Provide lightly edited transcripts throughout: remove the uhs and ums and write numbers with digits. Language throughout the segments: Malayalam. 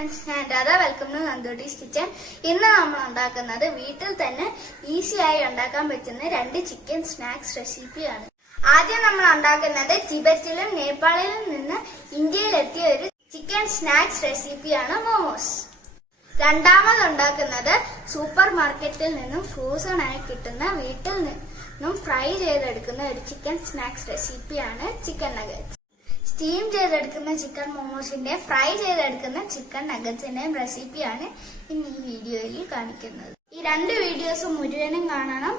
ഫ്രണ്ട്സ്, ഞാൻ Radha. Welcome to Nandootty's kitchen. ഇന്ന് നമ്മൾ ഉണ്ടാക്കുന്നത് വീട്ടിൽ തന്നെ ഈസി ആയി ഉണ്ടാക്കാൻ പറ്റുന്ന 2 ചിക്കൻ സ്നാക്സ് റെസിപ്പിയാണ്. ആദ്യം നമ്മൾ ഉണ്ടാക്കുന്നത് ടിബറ്റിലും നേപ്പാളിലും നിന്ന് ഇന്ത്യയിലെത്തിയ ഒരു ചിക്കൻ സ്നാക്സ് റെസിപ്പിയാണ് മോമോസ്. രണ്ടാമത് ഉണ്ടാക്കുന്നത് സൂപ്പർ മാർക്കറ്റിൽ നിന്നും ഫ്രോസൺ ആയി കിട്ടുന്ന വീട്ടിൽ നിന്നും ഫ്രൈ ചെയ്തെടുക്കുന്ന ഒരു ചിക്കൻ സ്നാക്സ് റെസിപ്പിയാണ് ചിക്കൻ നഗറ്റ്സ്. സ്റ്റീം ചെയ്തെടുക്കുന്ന ചിക്കൻ മോമോസിന്റെ ഫ്രൈ ചെയ്തെടുക്കുന്ന ചിക്കൻ നഗറ്റ്സിന്റെയും റെസിപ്പിയാണ് ഇന്ന് ഈ വീഡിയോയിൽ കാണിക്കുന്നത്. ഈ 2 വീഡിയോസും മുഴുവനും കാണണം.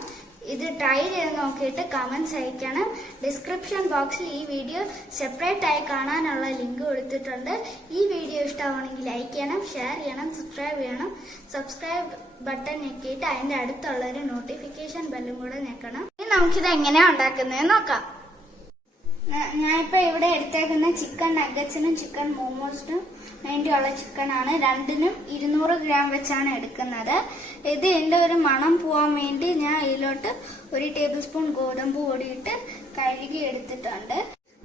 ഇത് ട്രൈ ചെയ്ത് നോക്കിയിട്ട് കമന്റ്സ് അയക്കണം. ഡിസ്ക്രിപ്ഷൻ ബോക്സിൽ ഈ വീഡിയോ സെപ്പറേറ്റ് ആയി കാണാനുള്ള ലിങ്ക് കൊടുത്തിട്ടുണ്ട്. ഈ വീഡിയോ ഇഷ്ടമാണെങ്കിൽ ലൈക്ക് ചെയ്യണം, ഷെയർ ചെയ്യണം, സബ്സ്ക്രൈബ് ചെയ്യണം. സബ്സ്ക്രൈബ് ബട്ടൺ ഞെക്കിയിട്ട് അതിന്റെ അടുത്തുള്ള ഒരു നോട്ടിഫിക്കേഷൻ ബെല്ലും കൂടെ ഞെക്കണം. ഇനി നമുക്കിത് എങ്ങനെയാ ഉണ്ടാക്കുന്നതെന്ന് നോക്കാം. ഞാനിപ്പോ ഇവിടെ എടുത്തേക്കുന്ന ചിക്കൻ നഗറ്റ്സിനും ചിക്കൻ മോമോസിനും വേണ്ടിയുള്ള ചിക്കനാണ്. രണ്ടിനും 200 ഗ്രാം വെച്ചാണ് എടുക്കുന്നത്. ഇത് എന്റെ ഒരു മണം പോവാൻ വേണ്ടി ഞാൻ ഇതിലോട്ട് 1 ടേബിൾ സ്പൂൺ ഗോതമ്പ് പൊടിയിട്ട് കഴുകി എടുത്തിട്ടുണ്ട്.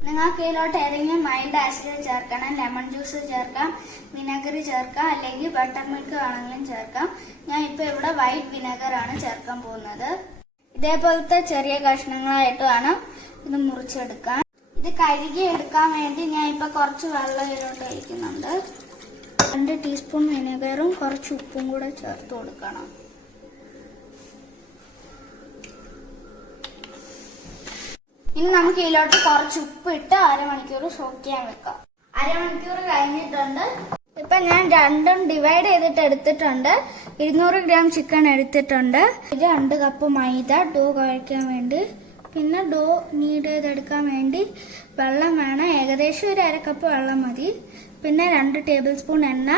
നിങ്ങൾക്ക് ഇതിലോട്ട് ഏതെങ്കിലും മൈൽഡ് ആസിഡ് ചേർക്കണം, ലെമൺ ജ്യൂസ് ചേർക്കാം, വിനെഗർ ചേർക്കാം, അല്ലെങ്കിൽ ബട്ടർ മിൽക്ക് വേണമെങ്കിലും ചേർക്കാം. ഞാൻ ഇപ്പൊ ഇവിടെ വൈറ്റ് വിനെഗർ ആണ് ചേർക്കാൻ പോകുന്നത്. ഇതേപോലത്തെ ചെറിയ കഷ്ണങ്ങളായിട്ട് വേണം ഇത് മുറിച്ചെടുക്കാൻ. ഇത് കഴുകി എടുക്കാൻ വേണ്ടി ഞാൻ ഇപ്പൊ കുറച്ച് വെള്ളം ഇതിലോട്ട് ഒഴിക്കുന്നുണ്ട്. 2 ടീസ്പൂൺ വിനെഗറും കുറച്ച് ഉപ്പും കൂടെ ചേർത്ത് കൊടുക്കണം. ഇനി നമുക്ക് ഇതിലോട്ട് കുറച്ച് ഉപ്പ് ഇട്ട് അരമണിക്കൂർ സോക്ക് ചെയ്യാൻ വെക്കാം. അരമണിക്കൂർ കഴിഞ്ഞിട്ടുണ്ട്. ഇപ്പൊ ഞാൻ രണ്ടും ഡിവൈഡ് ചെയ്തിട്ട് എടുത്തിട്ടുണ്ട്. 200 ഗ്രാം ചിക്കൻ എടുത്തിട്ടുണ്ട്. 2 കപ്പ് മൈദ ഡോ കുഴയ്ക്കാൻ വേണ്ടി, പിന്നെ ഡോ നീഡ് ചെയ്തെടുക്കാൻ വേണ്ടി വെള്ളം വേണം. ഏകദേശം 1/2 കപ്പ് വെള്ളം മതി. പിന്നെ 2 ടേബിൾ സ്പൂൺ എണ്ണ.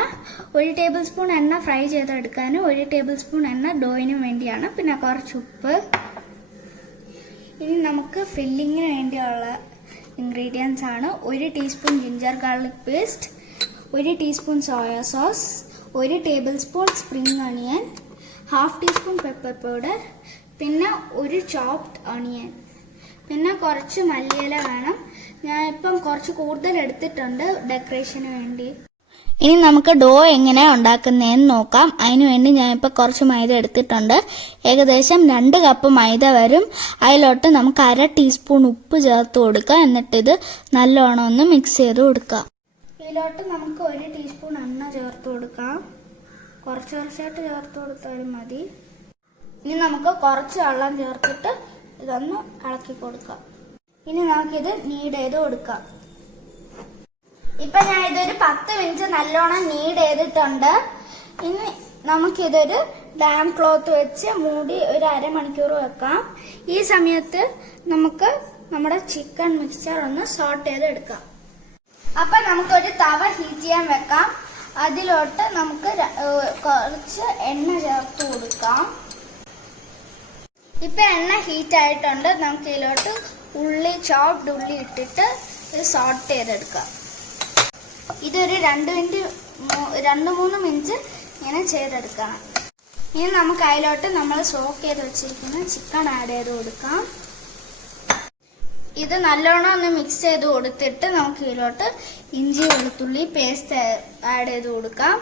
1 ടേബിൾ സ്പൂൺ എണ്ണ ഫ്രൈ ചെയ്തെടുക്കാനും 1 ടേബിൾ സ്പൂൺ എണ്ണ ഡോയിനും വേണ്ടിയാണ്. പിന്നെ കുറച്ച് ഉപ്പ്. ഇനി നമുക്ക് ഫില്ലിങ്ങിന് വേണ്ടിയുള്ള ഇൻഗ്രീഡിയൻസ് ആണ്: 1 teaspoon ginger garlic paste, 1 teaspoon soya sauce, 1 table spoon spring onion, 1/2 teaspoon pepper powder, പിന്നെ 1 ചോപ്ഡ് ഓണിയൻ, പിന്നെ കുറച്ച് മല്ലിയില വേണം. ഞാൻ ഇപ്പം കുറച്ച് കൂടുതൽ എടുത്തിട്ടുണ്ട് ഡെക്കറേഷന് വേണ്ടി. ഇനി നമുക്ക് ഡോ എങ്ങനെയാ ഉണ്ടാക്കുന്നതെന്ന് നോക്കാം. അതിനു വേണ്ടി ഞാൻ ഇപ്പൊ കുറച്ച് മൈദ എടുത്തിട്ടുണ്ട്. ഏകദേശം 2 കപ്പ് മൈദ വരും. അതിലോട്ട് നമുക്ക് 1/2 ടീസ്പൂൺ ഉപ്പ് ചേർത്ത് കൊടുക്കാം. എന്നിട്ട് ഇത് നല്ലോണം ഒന്ന് മിക്സ് ചെയ്ത് കൊടുക്കാം. ഇതിലോട്ട് നമുക്ക് 1 ടീസ്പൂൺ എണ്ണ ചേർത്ത് കൊടുക്കാം. കുറച്ചായിട്ട് ചേർത്ത് കൊടുത്താലും മതി. ഇനി നമുക്ക് കുറച്ച് വെള്ളം ചേർത്തിട്ട് ഇതൊന്ന് ഇളക്കി കൊടുക്കാം. ഇനി നമുക്കിത് നീഡ് ചെയ്ത് കൊടുക്കാം. ഇപ്പൊ ഞാൻ ഇതൊരു 10 മിനിറ്റ് നല്ലോണം നീഡ് ചെയ്തിട്ടുണ്ട്. ഇനി നമുക്കിതൊരു ഡാം ക്ലോത്ത് വെച്ച് മൂടി ഒരു അരമണിക്കൂർ വെക്കാം. ഈ സമയത്ത് നമുക്ക് നമ്മുടെ ചിക്കൻ മിക്സ്ചർ ഒന്ന് സോട്ട് ചെയ്ത് എടുക്കാം. അപ്പൊ നമുക്കൊരു തവ ഹീറ്റ് ചെയ്യാൻ വെക്കാം. അതിലോട്ട് നമുക്ക് കുറച്ച് എണ്ണ ചേർത്ത് കൊടുക്കാം. ഇപ്പൊ എണ്ണ ഹീറ്റ് ആയിട്ടുണ്ട്. നമുക്ക് ഇതിലോട്ട് ചോപ്ഡ് ഉള്ളി ഇട്ടിട്ട് ഇത് സോട്ട് ചെയ്തെടുക്കാം. ഇതൊരു 2-3 മിനിറ്റ് ഇങ്ങനെ ചെയ്തെടുക്കണം. ഇനി നമുക്ക് അതിലോട്ട് നമ്മൾ സോക്ക് ചെയ്ത് വെച്ചിരിക്കുന്ന ചിക്കൻ ആഡ് ചെയ്ത് കൊടുക്കാം. ഇത് നല്ലോണം ഒന്ന് മിക്സ് ചെയ്ത് കൊടുത്തിട്ട് നമുക്ക് ഇതിലോട്ട് ഇഞ്ചി വെളുത്തുള്ളി പേസ്റ്റ് ആഡ് ചെയ്ത് കൊടുക്കാം.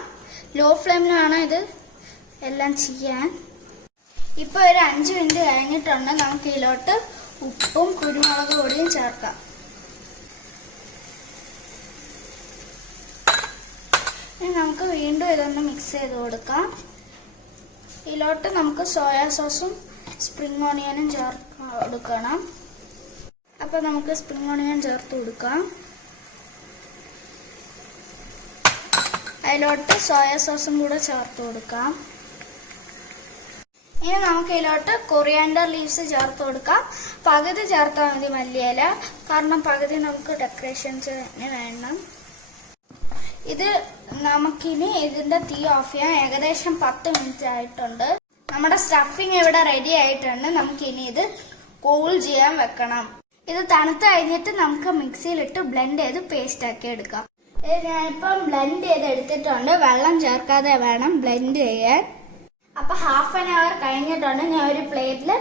ലോ ഫ്ലെയിമിൽ വേണം ഇത് എല്ലാം ചെയ്യാൻ. ഇപ്പൊ ഒരു 5 മിനിറ്റ് കഴിഞ്ഞിട്ടുണ്ട്. നമുക്ക് ഇതിലോട്ട് ഉപ്പും കുരുമുളക് പൊടിയും ചേർക്കാം. ഇനി നമുക്ക് വീണ്ടും ഇതൊന്ന് മിക്സ് ചെയ്ത് കൊടുക്കാം. ഇതിലോട്ട് നമുക്ക് സോയാ സോസും സ്പ്രിംഗ് ഓണിയനും ചേർത്ത് കൊടുക്കണം. അപ്പൊ നമുക്ക് സ്പ്രിംഗ് ഓണിയൻ ചേർത്ത് കൊടുക്കാം. അതിലോട്ട് സോയാ സോസും കൂടെ ചേർത്ത് കൊടുക്കാം. ഇനി നമുക്ക് ഇതിലോട്ട് കൊറിയാൻഡർ ലീവ്സ് ചേർത്ത് കൊടുക്കാം. പകുതി ചേർത്താൽ മതി മല്ലിയില, കാരണം പകുതി നമുക്ക് ഡെക്കറേഷൻസിന് വേണം. ഇത് നമുക്കിനി ഇതിന്റെ തീ ഓഫ് ചെയ്യാം. ഏകദേശം 10 മിനിറ്റ് ആയിട്ടുണ്ട്. നമ്മുടെ സ്റ്റഫിങ് ഇവിടെ റെഡി ആയിട്ടുണ്ട്. നമുക്കിനി ഇത് കൂൾ ചെയ്യാൻ വെക്കണം. ഇത് തണുത്ത് കഴിഞ്ഞിട്ട് നമുക്ക് മിക്സിയിലിട്ട് ബ്ലെൻഡ് ചെയ്ത് പേസ്റ്റ് ആക്കി എടുക്കാം. ഞാനിപ്പം ബ്ലെൻഡ് ചെയ്ത് എടുത്തിട്ടുണ്ട്. വെള്ളം ചേർക്കാതെ വേണം ബ്ലെൻഡ് ചെയ്യാൻ. അപ്പൊ 1/2 an hour കഴിഞ്ഞിട്ടുണ്ട്. ഞാൻ ഒരു പ്ലേറ്റിൽ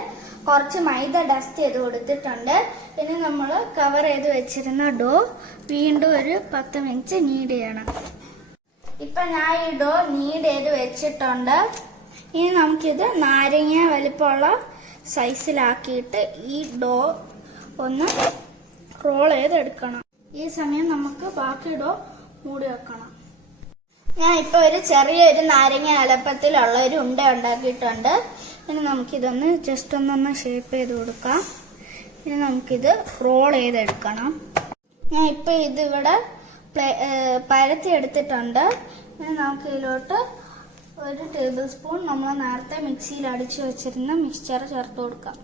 കുറച്ച് മൈദ ഡസ്റ്റ് ചെയ്ത് കൊടുത്തിട്ടുണ്ട്. ഇനി നമ്മൾ കവർ ചെയ്ത് വെച്ചിരുന്ന ഡോ വീണ്ടും ഒരു 10 മിനിറ്റ് നീഡ് ചെയ്യണം. ഇപ്പൊ ഞാൻ ഈ ഡോ നീഡ് ചെയ്ത് വെച്ചിട്ടുണ്ട്. ഇനി നമുക്കിത് നാരങ്ങ വലിപ്പമുള്ള സൈസിലാക്കിയിട്ട് ഈ ഡോ ഒന്ന് റോൾ ചെയ്തെടുക്കണം. ഈ സമയം നമുക്ക് ബാക്കി ഡോ മൂടി വെക്കണം. ഞാൻ ഇപ്പൊ ഒരു ചെറിയൊരു നാരങ്ങ വലുപ്പത്തിലുള്ള ഒരു ഉണ്ട ഉണ്ടാക്കിയിട്ടുണ്ട്. ഇനി നമുക്കിതൊന്ന് ജസ്റ്റ് ഒന്നൊന്ന് ഷേപ്പ് ചെയ്ത് കൊടുക്കാം. ഇനി നമുക്കിത് റോൾ ചെയ്തെടുക്കണം. ഞാൻ ഇപ്പൊ ഇതിവിടെ പരത്തി എടുത്തിട്ടുണ്ട്. ഇനി നമുക്ക് ഇതിലോട്ട് 1 ടേബിൾ സ്പൂൺ നമ്മൾ നേരത്തെ മിക്സിയിൽ അടിച്ചു വെച്ചിരുന്ന മിക്സ്ചർ ചേർത്ത് കൊടുക്കാം.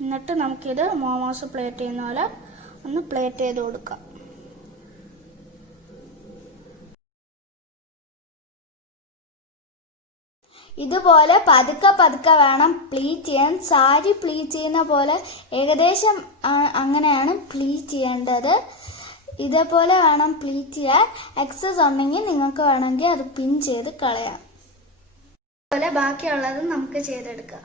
എന്നിട്ട് നമുക്കിത് മോമോസ് പ്ലേറ്റ് ചെയ്യുന്ന പോലെ ഒന്ന് പ്ലേറ്റ് ചെയ്ത് കൊടുക്കാം. ഇതുപോലെ പതുക്കെ പതുക്കെ വേണം പ്ലീറ്റ് ചെയ്യാൻ. സാരി പ്ലീറ്റ് ചെയ്യുന്ന പോലെ ഏകദേശം അങ്ങനെയാണ് പ്ലീറ്റ് ചെയ്യേണ്ടത്. ഇതേപോലെ വേണം പ്ലീറ്റ് ചെയ്യാൻ. എക്സസ് ഉണ്ടെങ്കിൽ നിങ്ങൾക്ക് വേണമെങ്കിൽ അത് പിൻ ചെയ്ത് കളയാം. അതുപോലെ ബാക്കിയുള്ളത് നമുക്ക് ചെയ്തെടുക്കാം.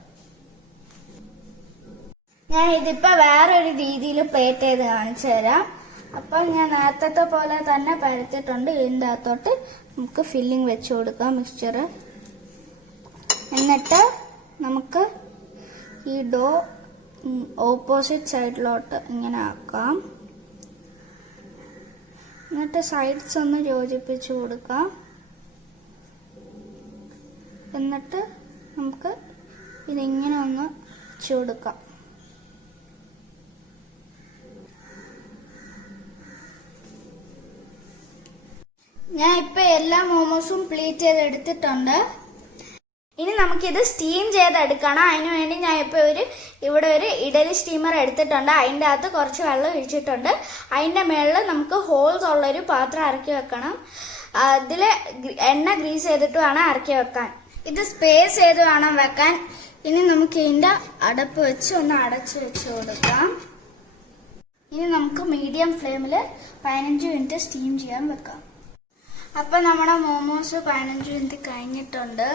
ഞാൻ ഇതിപ്പോ വേറൊരു രീതിയിൽ പ്ലേറ്റ് ചെയ്ത് കാണിച്ചു തരാം. അപ്പൊ ഞാൻ നേരത്തെ പോലെ തന്നെ പരത്തിയിട്ടുണ്ട്. ഇതിൻ്റെ അകത്തോട്ട് നമുക്ക് ഫില്ലിംഗ് വെച്ച് കൊടുക്കാം, മിക്സ്ചർ. എന്നിട്ട് നമുക്ക് ഈ ഡോ ഓപ്പോസിറ്റ് സൈഡിലോട്ട് ഇങ്ങനെ ആക്കാം. എന്നിട്ട് സൈഡ്സ് ഒന്ന് യോജിപ്പിച്ച് കൊടുക്കാം. എന്നിട്ട് നമുക്ക് ഇതിങ്ങനെ ഒന്ന് വെച്ച് കൊടുക്കാം. ഞാൻ ഇപ്പൊ എല്ലാ മോമോസും പ്ലീറ്റ് ചെയ്ത് എടുത്തിട്ടുണ്ട്. ഇനി നമുക്കിത് സ്റ്റീം ചെയ്തെടുക്കണം. അതിന് വേണ്ടി ഞാൻ ഇപ്പോൾ ഇവിടെ ഒരു ഇഡലി സ്റ്റീമർ എടുത്തിട്ടുണ്ട്. അതിൻ്റെ അകത്ത് കുറച്ച് വെള്ളം ഒഴിച്ചിട്ടുണ്ട്. അതിൻ്റെ മുകളിൽ നമുക്ക് ഹോൾസ് ഉള്ളൊരു പാത്രം ഇറക്കി വെക്കണം. അതിൽ എണ്ണ ഗ്രീസ് ചെയ്തിട്ട് വേണം ഇറക്കി വെക്കാൻ. ഇത് സ്പേസ് ചെയ്ത് വേണം വെക്കാൻ. ഇനി നമുക്ക് ഇതിൻ്റെ അടപ്പ് വെച്ച് ഒന്ന് അടച്ചു വെച്ച് കൊടുക്കാം. ഇനി നമുക്ക് മീഡിയം ഫ്ലെയിമിൽ 15 മിനിറ്റ് സ്റ്റീം ചെയ്യാൻ വെക്കാം. അപ്പം നമ്മുടെ മോമോസ് 15 മിനിറ്റ് കഴിഞ്ഞിട്ടുണ്ട്.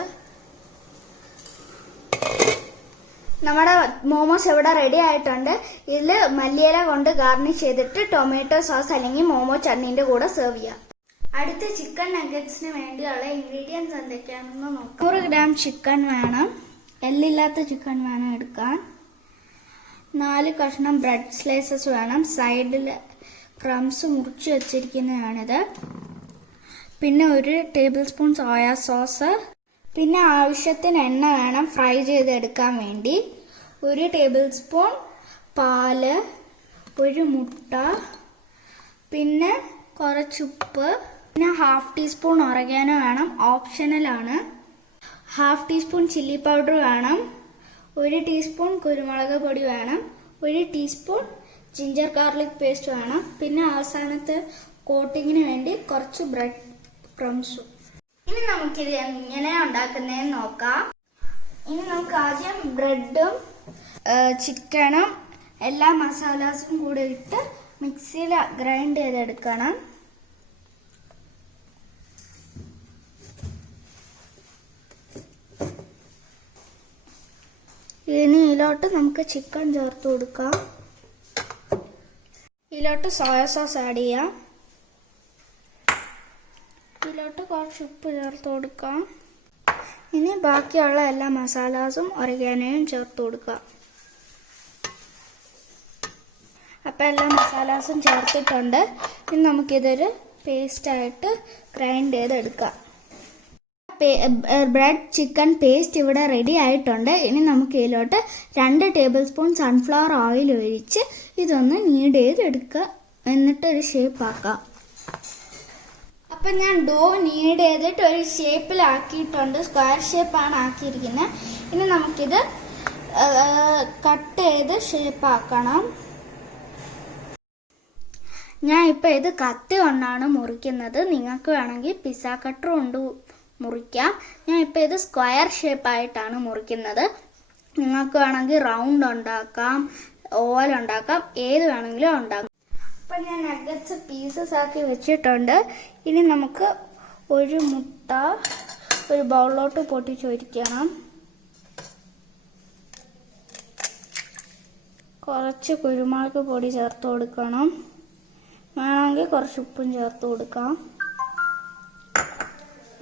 നമ്മുടെ മോമോസ് ഇവിടെ റെഡി ആയിട്ടുണ്ട്. ഇതിൽ മല്ലിയില കൊണ്ട് ഗാർണിഷ് ചെയ്തിട്ട് ടൊമാറ്റോ സോസ് അല്ലെങ്കിൽ മോമോ ചട്നീന്റെ കൂടെ സെർവ് ചെയ്യാം. അടുത്ത ചിക്കൻ നഗറ്റ്സിന് വേണ്ടിയുള്ള ഇൻഗ്രീഡിയൻസ് എന്തൊക്കെയാണെന്ന് നോക്കാം. 100 ഗ്രാം ചിക്കൻ വേണം. എല്ലില്ലാത്ത ചിക്കൻ വേണം എടുക്കാൻ. 4 കഷ്ണം ബ്രെഡ് സ്ലൈസസ് വേണം. സൈഡിൽ ക്രംസ് മുറിച്ച് വെച്ചിരിക്കുന്നതാണിത്. പിന്നെ 1 ടേബിൾ സ്പൂൺ സോയാ സോസ്. പിന്നെ ആവശ്യത്തിന് എണ്ണ വേണം ഫ്രൈ ചെയ്തെടുക്കാൻ വേണ്ടി. 1 ടേബിൾ സ്പൂൺ പാല്, 1 മുട്ട, പിന്നെ കുറച്ച് ഉപ്പ്, പിന്നെ 1/2 ടീസ്പൂൺ ഒറിഗാനോ വേണം, ഓപ്ഷണലാണ്. 1/2 ടീസ്പൂൺ ചില്ലി പൗഡർ വേണം. 1 ടീസ്പൂൺ കുരുമുളക് പൊടി വേണം. 1 ടീസ്പൂൺ ജിഞ്ചർ ഗാർലിക് പേസ്റ്റ് വേണം. പിന്നെ അവസാനത്തെ കോട്ടിങ്ങിന് വേണ്ടി കുറച്ച് ബ്രെഡ് ക്രംസും. ഇനി നമുക്കിത് എങ്ങനെയാ ഉണ്ടാക്കുന്നതെന്ന് നോക്കാം. ഇനി നമുക്ക് ആദ്യം ബ്രെഡും ചിക്കനും എല്ലാ മസാലാസും കൂടെ ഇട്ട് മിക്സിയിൽ ഗ്രൈൻഡ് ചെയ്തെടുക്കണം. ഇനി ഇതിലോട്ട് നമുക്ക് ചിക്കൻ ചേർത്ത് കൊടുക്കാം. ഇതിലോട്ട് സോയ സോസ് ആഡ് ചെയ്യാം. ഇതിലോട്ട് കുറച്ച് ഉപ്പ് ചേർത്ത് കൊടുക്കാം. ഇനി ബാക്കിയുള്ള എല്ലാ മസാലാസും ഒറിഗാനോയും ചേർത്ത് കൊടുക്കാം. അപ്പം എല്ലാ മസാലാസും ചേർത്തിട്ടുണ്ട്. ഇനി നമുക്കിതൊരു പേസ്റ്റായിട്ട് ഗ്രൈൻഡ് ചെയ്തെടുക്കാം. ബ്രെഡ് ചിക്കൻ പേസ്റ്റ് ഇവിടെ റെഡി ആയിട്ടുണ്ട്. ഇനി നമുക്ക് ഇതിലോട്ട് 2 ടേബിൾ സ്പൂൺ സൺഫ്ലവർ ഓയിൽ ഒഴിച്ച് ഇതൊന്ന് നീഡ് ചെയ്തെടുക്കുക. എന്നിട്ടൊരു ഷേപ്പ് ആക്കാം. അപ്പം ഞാൻ ഡോ നീഡ് ചെയ്തിട്ട് ഒരു ഷേപ്പിലാക്കിയിട്ടുണ്ട്. സ്ക്വയർ ഷേപ്പാണ് ആക്കിയിരിക്കുന്നത്. ഇനി നമുക്കിത് കട്ട് ചെയ്ത് ഷേപ്പാക്കണം. ഞാൻ ഇപ്പം ഇത് കത്തി കൊണ്ടാണ് മുറിക്കുന്നത്. നിങ്ങൾക്ക് വേണമെങ്കിൽ പിസ്സ കട്ടർ കൊണ്ട് മുറിക്കാം. ഞാൻ ഇപ്പം ഇത് സ്ക്വയർ ഷേപ്പായിട്ടാണ് മുറിക്കുന്നത്. നിങ്ങൾക്ക് വേണമെങ്കിൽ റൗണ്ട് ഉണ്ടാക്കാം, ഓവൽ ഉണ്ടാക്കാം, ഏത് വേണമെങ്കിലും ഉണ്ടാക്കാം. അപ്പം ഞാൻ നഗറ്റ്സ് പീസസ് ആക്കി വെച്ചിട്ടുണ്ട്. ഇനി നമുക്ക് 1 മുട്ട ഒരു ബൗളിലോട്ട് പൊട്ടിച്ചൊഴിക്കണം. കുറച്ച് കുരുമുളക് പൊടി ചേർത്ത് കൊടുക്കണം. വേണമെങ്കിൽ കുറച്ച് ഉപ്പും ചേർത്ത് കൊടുക്കാം.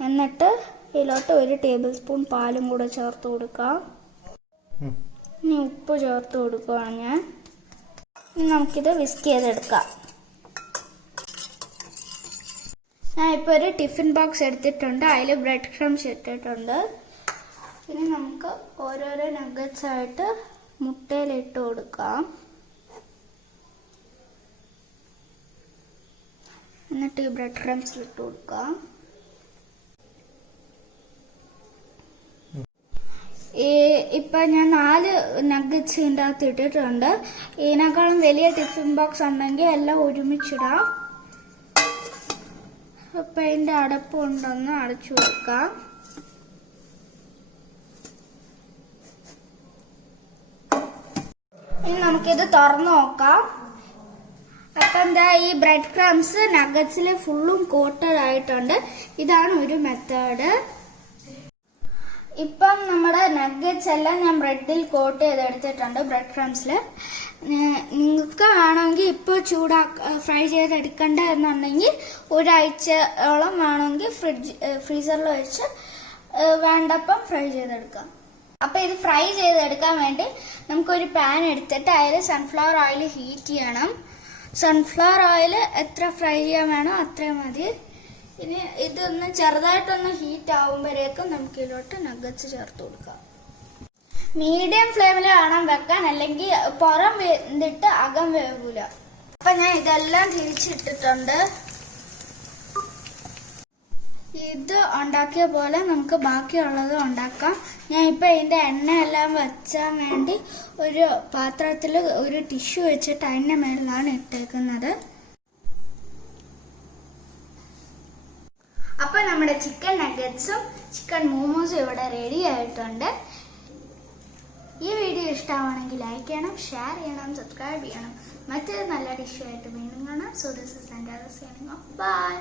എന്നിട്ട് ഇതിലോട്ട് 1 ടേബിൾ സ്പൂൺ പാലും കൂടെ ചേർത്ത് കൊടുക്കാം. ഇനി ഉപ്പ് ചേർത്ത് കൊടുക്കുകയാണ് ഞാൻ. ഇനി നമുക്കിത് വിസ്ക് ചെയ്തെടുക്കാം. ഞാൻ ഇപ്പോൾ ഒരു ടിഫിൻ ബോക്സ് എടുത്തിട്ടുണ്ട്. അതിൽ ബ്രെഡ് ക്രംസ് ഇട്ടിട്ടുണ്ട്. ഇനി നമുക്ക് ഓരോരോ നഗറ്റ്സ് ആയിട്ട് മുട്ടയിലിട്ട് കൊടുക്കാം. എന്നിട്ട് ഈ ബ്രെഡ് ക്രംസിൽ ഇട്ട് കൊടുക്കാം. ഇപ്പൊ ഞാൻ 4 നഗറ്റ്സ് ഇതിൻ്റെ അകത്ത് ഇട്ടിട്ടുണ്ട്. ഇതിനേക്കാളും വലിയ ടിഫിൻ ബോക്സ് ഉണ്ടെങ്കിൽ എല്ലാം ഒരുമിച്ചിടാം. അപ്പൊ ഇതിന്റെ അടപ്പ് കൊണ്ടൊന്ന് അടച്ചു കൊടുക്കാം. ഇനി നമുക്കിത് തുറന്നു നോക്കാം. അപ്പൊ എന്താ, ഈ ബ്രെഡ് ക്രംസ് നഗറ്റ്സിൽ ഫുള്ളും കോട്ടഡ് ആയിട്ടുണ്ട്. ഇതാണ് ഒരു മെത്തേഡ്. ഇപ്പം നമ്മുടെ നഗറ്റ്സ് എല്ലാം ഞാൻ ബ്രെഡിൽ കോട്ട് ചെയ്തെടുത്തിട്ടുണ്ട്, ബ്രെഡ് ക്രംസിൽ. നിങ്ങൾക്ക് വേണമെങ്കിൽ ഇപ്പോൾ ഫ്രൈ ചെയ്തെടുക്കണ്ട എന്നുണ്ടെങ്കിൽ ഒരാഴ്ചയോളം വേണമെങ്കിൽ ഫ്രീസറിൽ വെച്ച് വേണ്ടപ്പം ഫ്രൈ ചെയ്തെടുക്കാം. അപ്പം ഇത് ഫ്രൈ ചെയ്തെടുക്കാൻ വേണ്ടി നമുക്കൊരു പാൻ എടുത്തിട്ട് അതിൽ സൺഫ്ലവർ ഓയിൽ ഹീറ്റ് ചെയ്യണം. സൺഫ്ലവർ ഓയിൽ എത്ര ഫ്രൈ ചെയ്യാൻ വേണോ അത്രയും മതി. ഇനി ഇതൊന്ന് ചെറുതായിട്ടൊന്ന് ഹീറ്റ് ആവുമ്പോഴേക്കും നമുക്ക് ഇതിലോട്ട് നഗറ്റ്സ് ചേർത്ത് കൊടുക്കാം. മീഡിയം ഫ്ലെയിമിൽ വേണം വെക്കാൻ, അല്ലെങ്കിൽ പുറം വെന്തിട്ട് അകം വേവൂല. അപ്പൊ ഞാൻ ഇതെല്ലാം തിരിച്ചിട്ടിട്ടുണ്ട്. ഇത് ഉണ്ടാക്കിയ പോലെ നമുക്ക് ബാക്കിയുള്ളത് ഉണ്ടാക്കാം. ഞാൻ ഇപ്പൊ ഇതിന്റെ എണ്ണയെല്ലാം വെച്ചാൻ വേണ്ടി ഒരു പാത്രത്തിൽ ഒരു ടിഷ്യൂ വെച്ചിട്ട് അതിന്റെ മേളിലാണ് ഇട്ടേക്കുന്നത്. അപ്പൊ നമ്മുടെ ചിക്കൻ നഗറ്റ്സും ചിക്കൻ മോമോസും ഇവിടെ റെഡി ആയിട്ടുണ്ട്. ഈ വീഡിയോ ഇഷ്ടമാണെങ്കിൽ ലൈക്ക് ചെയ്യണം, ഷെയർ ചെയ്യണം, സബ്സ്ക്രൈബ് ചെയ്യണം. മറ്റൊരു നല്ല ഡിഷുമായിട്ട് വീണ്ടും കാണാം. So this is and by.